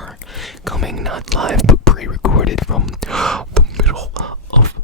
ASMR, coming not live but pre-recorded from the middle of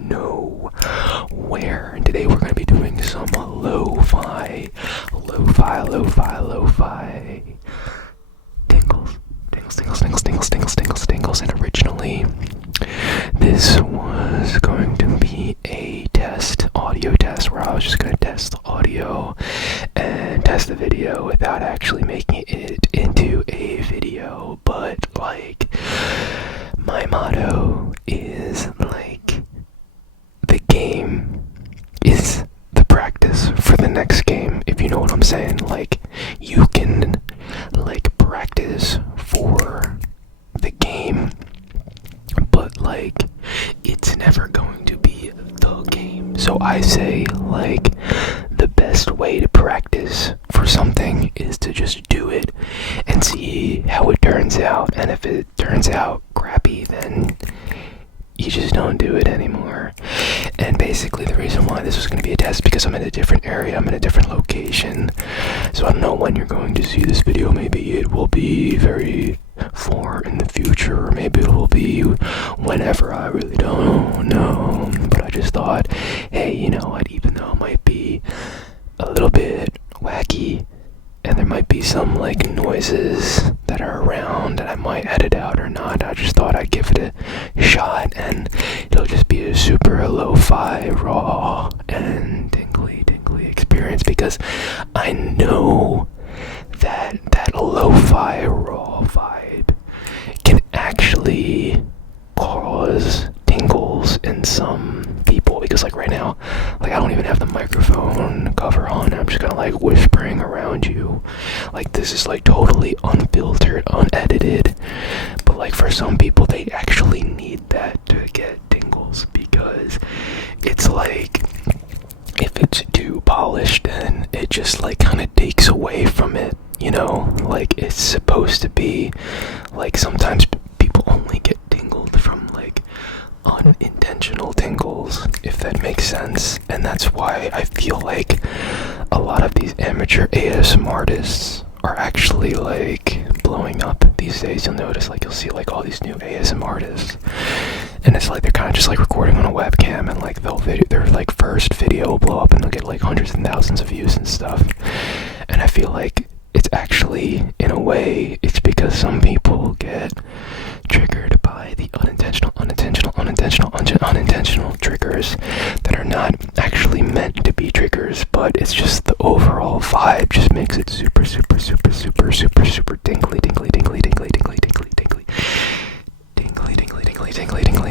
nowhere. And today we're going to be doing some lo-fi tingles. And originally, this was going to be a audio test, where I was just going to test the audio and test the video without actually making it into a video. But, my motto is, the game is the practice for the next game, if you know what I'm saying. You can, practice for the game, but, it's never going to be the game. So I say, the best way to practice for something is to just do it and see how it turns out. And if it turns out crappy, then you just don't do it anymore. And basically the reason why this was going to be a test, because I'm in a different area, I'm in a different location. So I don't know when you're going to see this video. Maybe it will be very far in the future, or maybe it will be whenever. I really don't know. But I just thought, hey, you know what, even though it might be a little bit wacky, and there might be some noises that are around that I might edit out or not, I just thought I'd give it a shot, and it'll just be a super lo-fi, raw, and tingly experience, because I know that lo-fi, raw vibe can actually cause tingles in some people, because right now, I don't even have the microphone cover on, and I'm just kind of whispering around you. This is totally unfiltered, unedited, but for some people, they actually need that to get tingles, because it's if it's too polished, then it just kind of takes away from it, it's supposed to be sometimes people only get tingled from unintentional tingles, if that makes sense. And that's why I feel a lot of these amateur ASMR artists are actually blowing up these days. You'll notice you'll see all these new ASMR artists, and it's they're kind of just recording on a webcam, and their first video will blow up and they'll get hundreds and thousands of views and stuff. And I feel it's actually, in a way, it's because some people get triggered by the unintentional triggers that are not actually meant to be triggers, but it's just the overall vibe just makes it super tingly.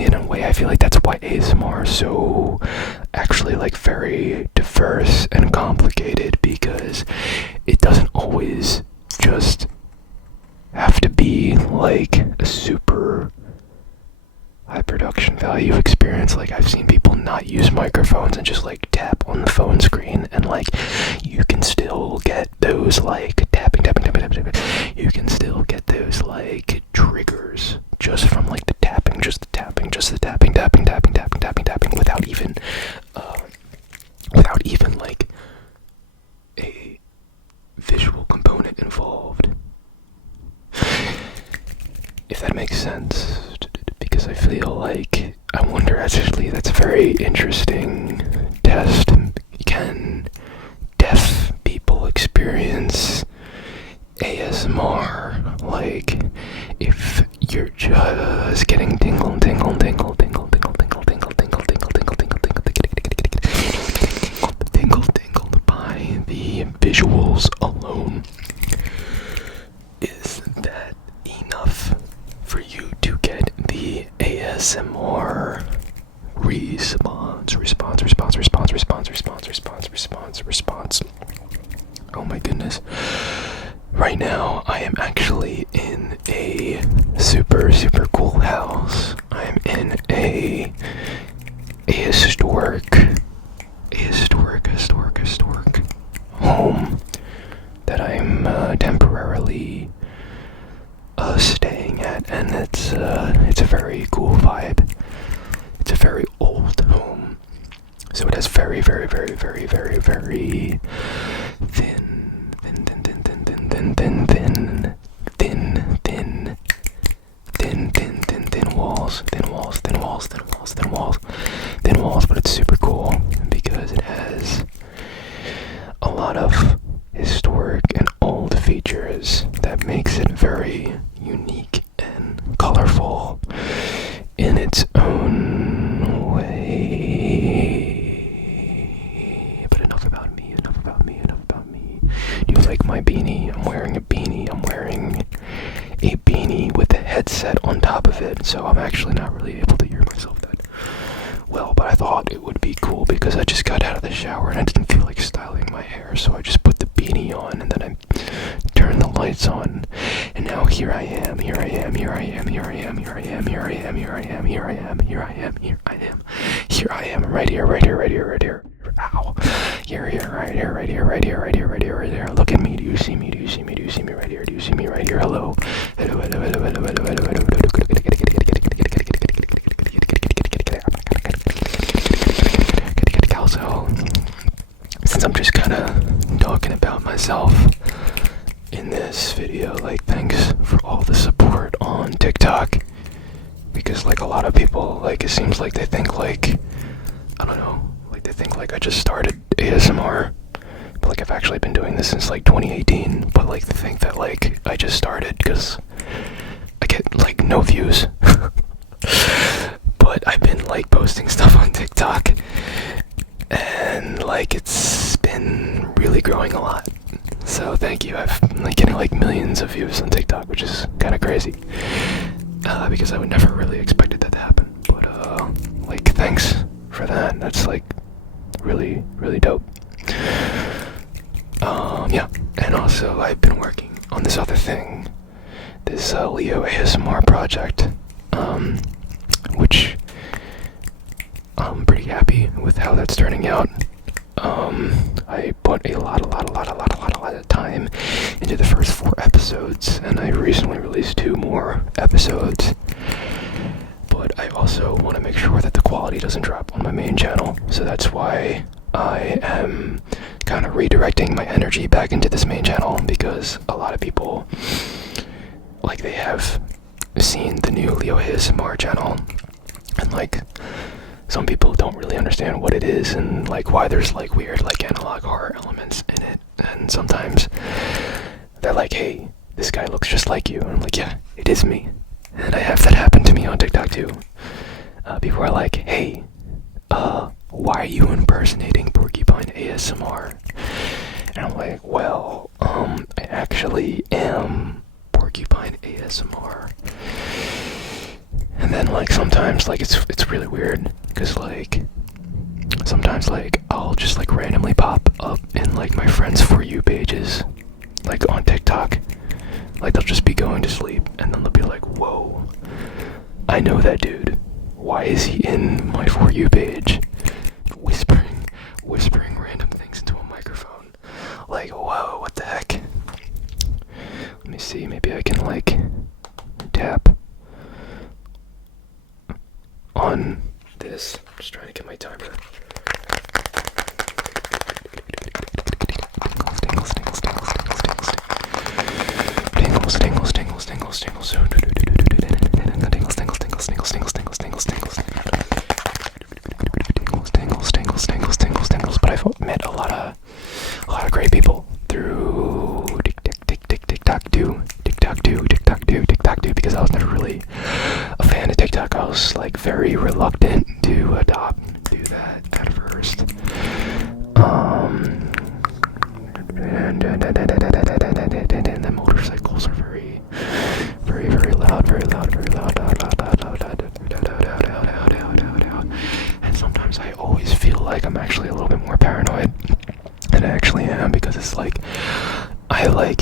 In a way, I feel that's why ASMR is so actually very diverse and complicated, because it doesn't always just have to be a super high production value experience. I've seen people not use microphones and just tap on the phone screen, and you can still get those tapping. You can still get those triggers just from the tapping, without even a visual component involved, if that makes sense. Because I feel I wonder, actually, that's a very interesting test. Can deaf people experience ASMR? If you're just getting tingle by the visuals alone, is that enough for you to get the ASMR response? Oh my goodness. Right now, I am actually in a super cool house. I'm in a historic home that I'm temporarily staying at, and it's a very cool vibe. It's a very old home, so it has very thin thin walls, but it's super cool because it has a lot of historic and old features that makes it very unique and colorful in its own way. But enough about me. Do you like my beanie? I'm wearing a beanie. I'm wearing a beanie with a headset on top of it, so I'm actually not really able to hear myself that well, but I thought it would be cool because I just got out of the shower and I didn't feel like styling my hair, so I just put the beanie on and then I turned the lights on, and now here I am, right here. Ow. Here, right here. Look at me. Do you see me right here? Hello. Also, since I'm just kind of talking about myself in this video, like, thanks for all the support on TikTok, because, like, a lot of people, like, it seems like they think, like, I don't know, like, they think, like, I just started ASMR, but, like, I've actually been doing this since, like, 2018, but, like, they think that, like, I just started because I get, like, no views, but I've been, like, posting stuff on TikTok, and, like, it's been really growing a lot. So thank you. I've been, like, getting, like, millions of views on TikTok, which is kind of crazy. Because I would never really expected that to happen. But, like, thanks for that. That's, like, really, really dope. Yeah. And also, I've been working on this other thing. This, Leo ASMR project. Which I'm pretty happy with how that's turning out. I put a lot of time into the first 4 episodes, and I recently released 2 more episodes. But I also want to make sure that the quality doesn't drop on my main channel, so that's why I am kind of redirecting my energy back into this main channel, because a lot of people, like, they have seen the new Leo ASMR channel, and, like, some people don't really understand what it is and, like, why there's, like, weird, like, analog horror elements in it. And sometimes they're like, hey, this guy looks just like you. And I'm like, yeah, it is me. And I have that happen to me on TikTok too. People are like, hey, why are you impersonating Porcupine ASMR? And I'm like, well, I actually am Porcupine ASMR. And then, like, sometimes, like, it's really weird, because, like, sometimes, like, I'll just, like, randomly pop up in, like, my friends' For You pages, like, on TikTok. Like, they'll just be going to sleep, and then they'll be like, whoa, I know that dude. Why is he in my For You page? Whispering random things into a microphone. Like, whoa, what the heck? Let me see, maybe I can, like, tap on this. I'm just trying to get my timer. But I've met a lot of great people through TikTok, because I was never really a fan of TikTok. I was, like, very reluctant to do that at first. And the motorcycles are very loud, and sometimes I always feel like I'm actually a little bit more paranoid than I actually am, because it's like, I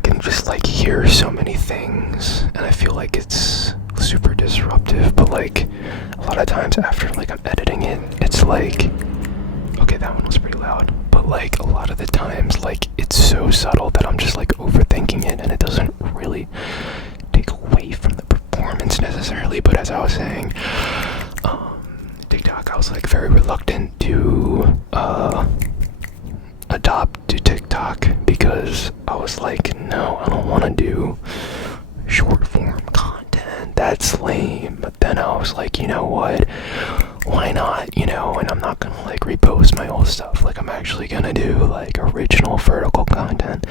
can just, like, hear so many things, and I feel like it's super disruptive, but, like, a lot of times after, like, I'm editing it, it's like, okay, that one was pretty loud, but, like, a lot of the times, like, it's so subtle that I'm just, like, overthinking it, and it doesn't really take away from the performance necessarily. But as I was saying, TikTok, I was, like, very reluctant to adopt to TikTok, because I was like, no, I don't want to do short form content. That's lame. But then I was like, you know what? Why not? You know, and I'm not gonna like repost my old stuff. Like, I'm actually gonna do like original vertical content,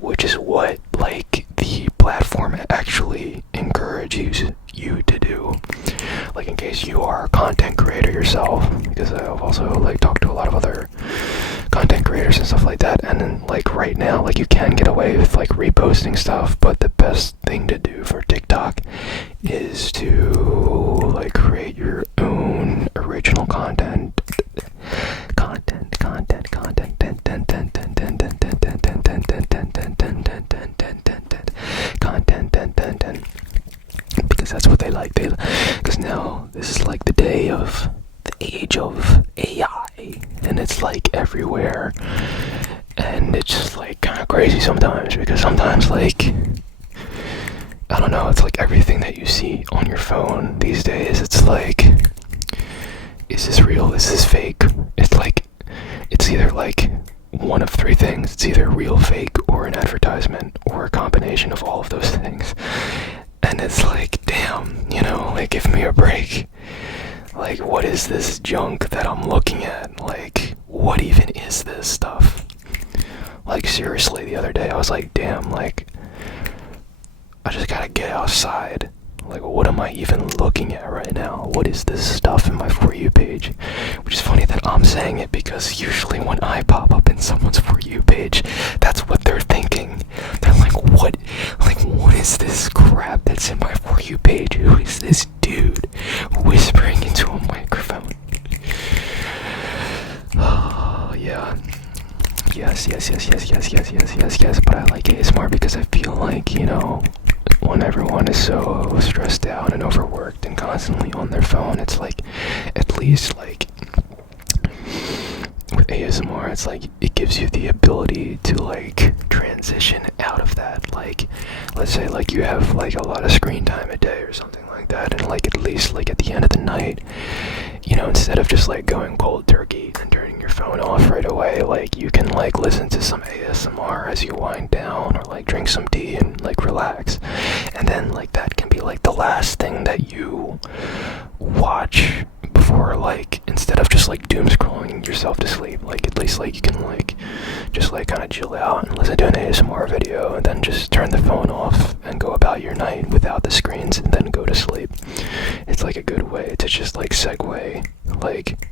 which is what like the platform actually encourages you to do. Like, in case you are a content creator yourself, because I've also like talked to a lot of other content creators and stuff like that, and then like right now, like, you can get away with like reposting stuff, but the best thing to do for TikTok is to like create your own original content, because that's what they like. Because now this is like the age of AI, and it's like everywhere, and it's just like kind of crazy sometimes, because sometimes like, I don't know, it's like everything that you see on your phone these days, it's like, is this real? Is this fake? It's like, it's either like one of three things. It's either real, fake, or an advertisement, or a combination of all of those things. And it's like, damn, you know, like, give me a break. Like, what is this junk that I'm looking at? Like, what even is this stuff? Like, seriously, the other day I was like, damn, like, I just gotta get outside. Like, what am I even looking at right now? What is this stuff in my For You page? Which is funny that I'm saying it, because usually when I pop up in someone's For You page, that's what they're thinking. They're like, what is this crap that's in my For You page? Who is this dude whispering into a microphone? Oh, yeah. Yes. But I like ASMR because I feel like, you know, when everyone is so stressed out and overworked and constantly on their phone, it's like, at least like with ASMR, it's like it gives you the ability to like transition out of that. Like, let's say like you have like a lot of screen time a day or something like that, and like at least like at the end of the night, you know, instead of just like going cold turkey and turning your phone off right away, like you can like listen to some ASMR as you wind down, or like drink some tea and like relax. And then like that can be like the last thing that you watch before, like, instead of just like doom scrolling yourself to sleep. Like, at least like you can like just like kind of chill out and listen to an ASMR video, and then just turn the phone off and go about your night without the screens, and then go to sleep. It's like a good way to just like segue like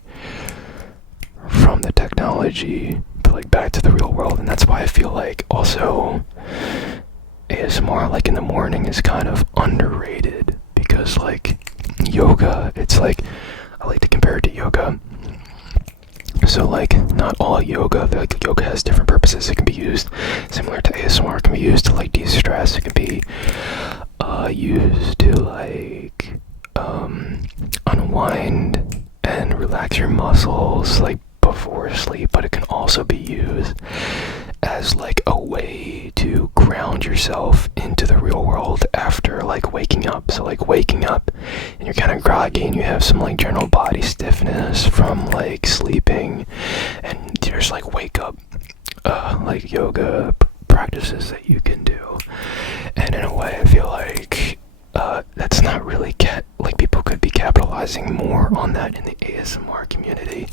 from the technology to like back to the real world. And that's why I feel like also ASMR like in the morning is kind of underrated, because like yoga, it's like, I like to compare it to yoga. So like, not all yoga, like yoga has different purposes. It can be used similar to ASMR. It can be used to like de-stress. It can be used to like unwind and relax your muscles like before sleep. But it can also be used as like a way to ground yourself into the real world after like waking up. So like waking up and you're kind of groggy and you have some like general body stiffness from like sleeping, and there's like wake up like yoga practices that you can do. And in a way I feel like that's not really like people could be capitalizing more on that in the ASMR community.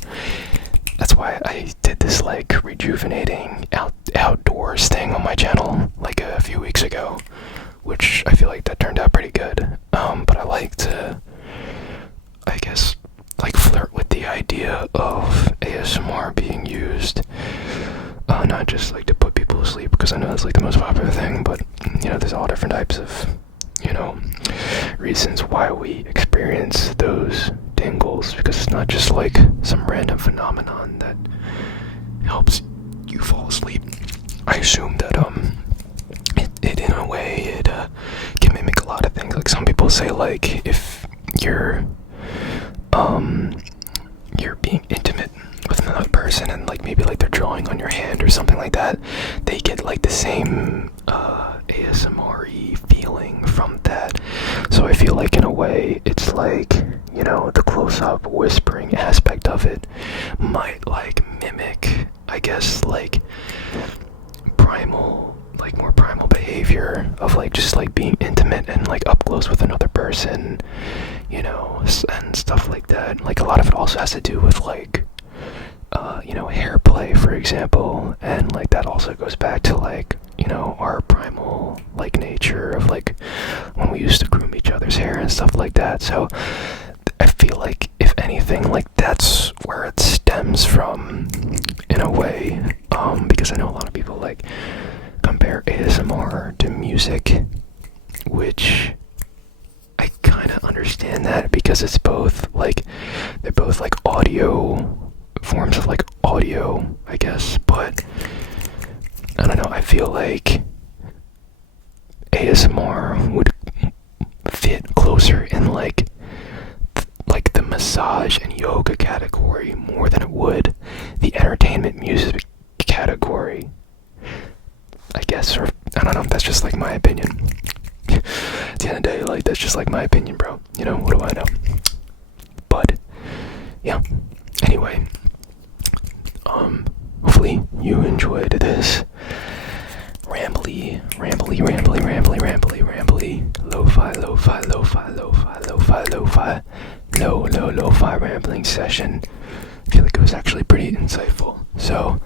That's why I did this like rejuvenating outdoors thing on my channel like a few weeks ago, which I feel like that turned out pretty good. But I like to, I guess, like flirt with the idea of ASMR being used, not just like to put people to sleep, because I know that's like the most popular thing, but you know, there's all different types of, you know, reasons why we experience those tingles, because it's not just like some random phenomenon that helps you fall asleep. I assume that it in a way it can mimic a lot of things. Like some people say like if you're being intimate with another person and like maybe like they're drawing on your hand or something like that, they get like the same ASMR-y feeling from that. So I feel like in a way it's like, you know, the close-up whispering aspect of it might like mimic, I guess, like Primal, like nature of like just like being intimate and like up close with another person, you know, and stuff like that. Like a lot of it also has to do with like you know, hair play, for example, and like that also goes back to like, you know, our primal like nature of like when we used to groom each other's hair and stuff like that. So I feel like if anything, like that's where it stems from in a way, because I know a lot of people like compare ASMR to music, which I kind of understand that because it's both like, they're both like audio forms of like audio, I guess, but I don't know, I feel like ASMR would fit closer in like the massage and yoga category more than it would the entertainment music category, I guess. Or I don't know, that's just like my opinion. At the end of the day, like that's just like my opinion, bro, you know, what do I know? But yeah, anyway, hopefully you enjoyed this rambly, lo-fi rambling session. I feel like it was actually pretty insightful. So,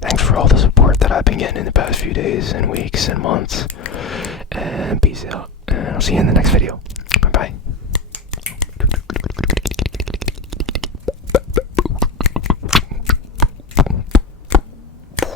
thanks for all the support that I've been getting in the past few days and weeks and months. And peace out. And I'll see you in the next video.